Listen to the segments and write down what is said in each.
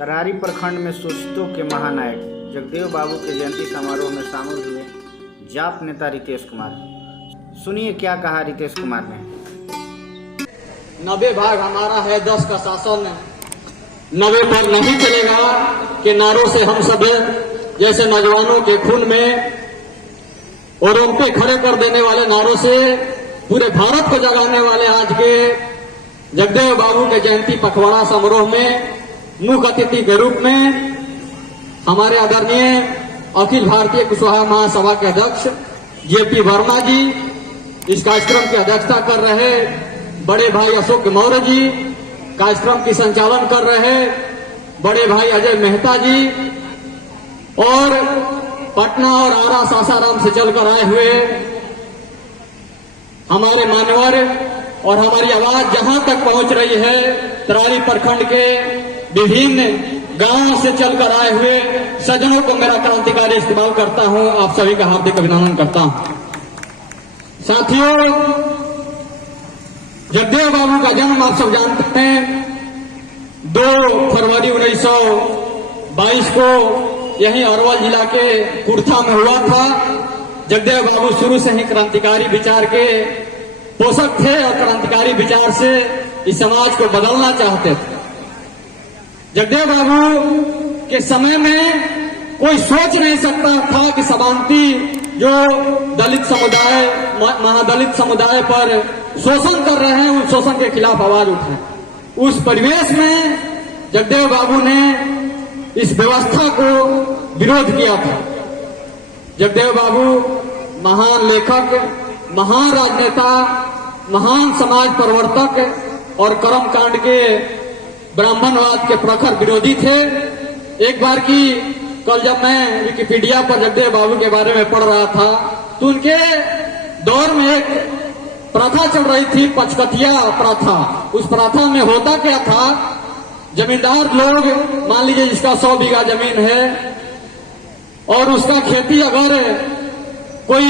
तरारी प्रखंड में शोषितों के महानायक जगदेव बाबू के जयंती समारोह में शामिल हुए जाप नेता रितेश कुमार। सुनिए क्या कहा रितेश कुमार ने। 90 भाग हमारा है 10 का शासन 90 पर नहीं चलेगा के नारों से हम सब जैसे नौजवानों के खून में और उन पे खड़े कर देने वाले नारों से पूरे भारत को जगाने वाले आज के जगदेव बाबू के जयंती पखवाड़ा समारोह में मुख्य अतिथि के रूप में हमारे आदरणीय अखिल भारतीय कुशवाहा महासभा के अध्यक्ष जेपी वर्मा जी, इस कार्यक्रम की अध्यक्षता कर रहे बड़े भाई अशोक मौर्य जी, कार्यक्रम की संचालन कर रहे बड़े भाई अजय मेहता जी और पटना और आरा सासाराम से चलकर आए हुए हमारे मान्यवर और हमारी आवाज जहां तक पहुंच रही है तरारी प्रखंड के विभिन्न गांवों से चलकर आए हुए सज्जनों को मेरा क्रांतिकारी इस्तेमाल करता हूं। आप सभी का हार्दिक अभिनंदन करता हूं। साथियों, जगदेव बाबू का जन्म आप सब जानते हैं 2 फरवरी 1922 को यहीं अरवल जिला के कुर्था में हुआ था। जगदेव बाबू शुरू से ही क्रांतिकारी विचार के पोषक थे और क्रांतिकारी विचार से इस समाज को बदलना चाहते थे। जगदेव बाबू के समय में कोई सोच नहीं सकता था कि समानती जो दलित समुदाय महादलित समुदाय पर शोषण कर रहे हैं उस शोषण के खिलाफ आवाज उठाए। उस परिवेश में जगदेव बाबू ने इस व्यवस्था को विरोध किया था। जगदेव बाबू महान लेखक, महान राजनेता, महान समाज प्रवर्तक और कर्मकांड के ब्राह्मणवाद के प्रखर विरोधी थे। एक बार की कल जब मैं विकिपीडिया पर जगदेव बाबू के बारे में पढ़ रहा था तो उनके दौर में एक प्रथा चल रही थी, पचकथिया प्रथा। उस प्रथा में होता क्या था, जमींदार लोग मान लीजिए जिसका 100 बीघा जमीन है और उसका खेती अगर कोई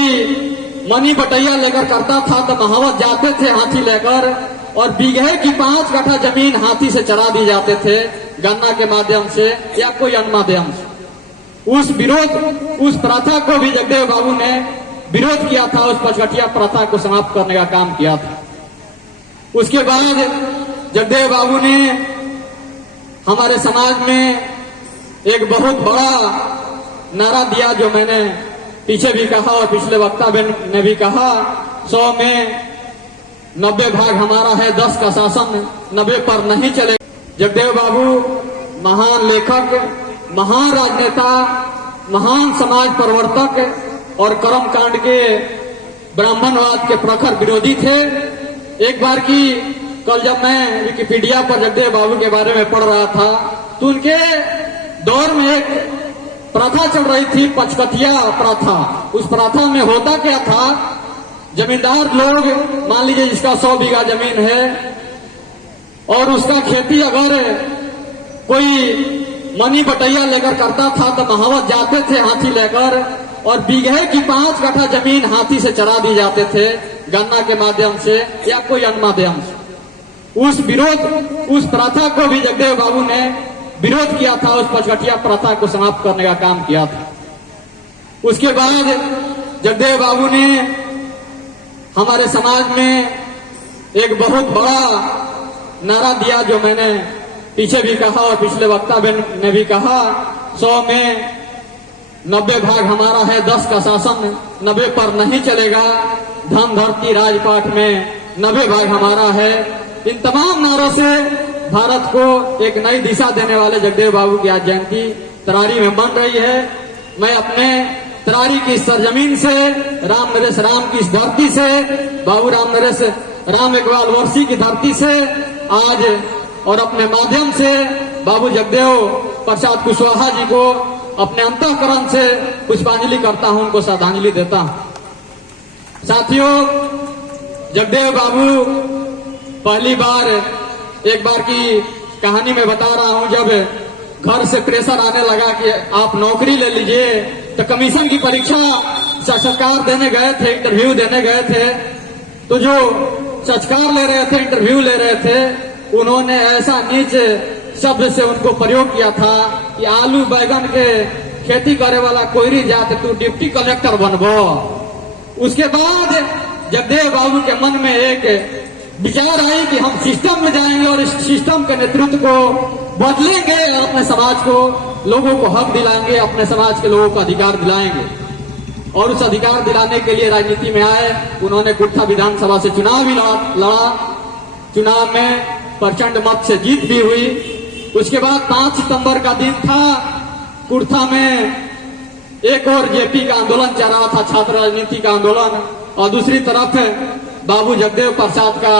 मनी बटैया लेकर करता था तो महावत जाते थे हाथी लेकर और बीघे की 5 कट्ठा जमीन हाथी से चरा दी जाते थे, गन्ना के माध्यम से या कोई अन्य माध्यम से। उस प्रथा को भी जगदेव बाबू ने विरोध किया था, उस पचकठिया प्रथा को समाप्त करने का काम किया था। उसके बाद जगदेव बाबू ने हमारे समाज में एक बहुत बड़ा नारा दिया जो मैंने पीछे भी कहा और पिछले वक्ता ने भी कहा, 100 में 90 भाग हमारा है 10 का शासन 90 पर नहीं चलेगा। जगदेव बाबू महान लेखक, महान राजनेता, महान समाज प्रवर्तक और कर्मकांड के ब्राह्मणवाद के प्रखर विरोधी थे। एक बार की कल जब मैं विकिपीडिया पर जगदेव बाबू के बारे में पढ़ रहा था तो उनके दौर में एक प्रथा चल रही थी, पचकथिया प्रथा। उस प्रथा में होता क्या था, जमींदार लोग मान लीजिए जिसका 100 बीघा जमीन है और उसका खेती अगर कोई मनी बटैया लेकर करता था तो महावत जाते थे हाथी लेकर और बीघे की 5 कट्ठा जमीन हाथी से चरा दी जाते थे, गन्ना के माध्यम से या कोई अन्य माध्यम से। उस प्रथा को भी जगदेव बाबू ने विरोध किया था, उस पचकठिया प्रथा को समाप्त करने का काम किया था। उसके बाद जगदेव बाबू ने हमारे समाज में एक बहुत बड़ा नारा दिया जो मैंने पीछे भी कहा और पिछले वक्ता ने भी कहा, 100 में 90 भाग हमारा है 10 का शासन 90 पर नहीं चलेगा, धन धरती राजपाट में 90 भाग हमारा है। इन तमाम नारों से भारत को एक नई दिशा देने वाले जगदेव बाबू की आज जयंती तरारी में बन रही है। मैं अपने तरारी की सरजमीन से, राम नरेश राम की इस धरती से, बाबू राम नरेश राम इकबाल वर्षी की धरती से आज और अपने माध्यम से बाबू जगदेव प्रसाद कुशवाहा जी को अपने अंतःकरण से पुष्पांजलि करता हूं, उनको श्रद्धांजलि देता हूं। साथियों, जगदेव बाबू पहली बार एक बार की कहानी में बता रहा हूं, जब घर से प्रेशर आने लगा कि आप नौकरी ले लीजिए तो कमीशन की परीक्षा सरकार देने गए थे, इंटरव्यू देने गए थे। तो जो संस्कार ले रहे थे, इंटरव्यू ले रहे थे, उन्होंने ऐसा नीच शब्द से उनको प्रयोग किया था कि आलू बैगन के खेती करे वाला कोयरी जात तू डिप्टी कलेक्टर बनबो। उसके बाद जगदेव बाबू के मन में एक विचार आई कि हम सिस्टम में जाएंगे और इस सिस्टम के नेतृत्व को बदलेंगे और अपने समाज को, लोगों को हक दिलाएंगे, अपने समाज के लोगों को अधिकार दिलाएंगे। और उस अधिकार दिलाने के लिए राजनीति में आए। उन्होंने कुर्था विधानसभा से चुनाव भी लड़ा। चुनाव में प्रचंड मत से जीत भी हुई। उसके बाद 5 सितंबर का दिन था। कुर्था में एक और जेपी का आंदोलन चल रहा था, छात्र राजनीति का आंदोलन, और दूसरी तरफ बाबू जगदेव प्रसाद का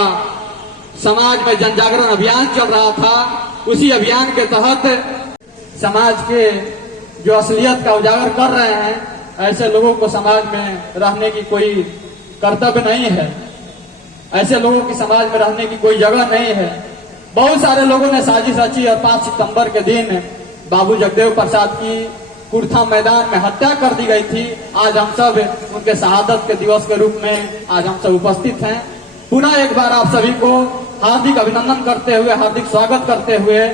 समाज में जन जागरण अभियान चल रहा था। उसी अभियान के तहत समाज के जो असलियत का उजागर कर रहे हैं, ऐसे लोगों को समाज में रहने की कोई कर्तव्य नहीं है, ऐसे लोगों की समाज में रहने की कोई जगह नहीं है। बहुत सारे लोगों ने साजिश रची और 5 सितंबर के दिन बाबू जगदेव प्रसाद की कुर्था मैदान में हत्या कर दी गई थी। आज हम सब उनके शहादत के दिवस के रूप में आज हम सब उपस्थित हैं। पुनः एक बार आप सभी को हार्दिक अभिनंदन करते हुए, हार्दिक स्वागत करते हुए,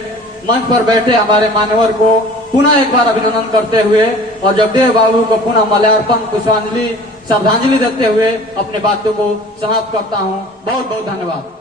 मंच पर बैठे हमारे मान्यवर को पुनः एक बार अभिनंदन करते हुए और जगदेव बाबू को पुनः माल्यार्पण, पुष्पांजलि, श्रद्धांजलि देते हुए अपने बातों को समाप्त करता हूँ। बहुत बहुत धन्यवाद।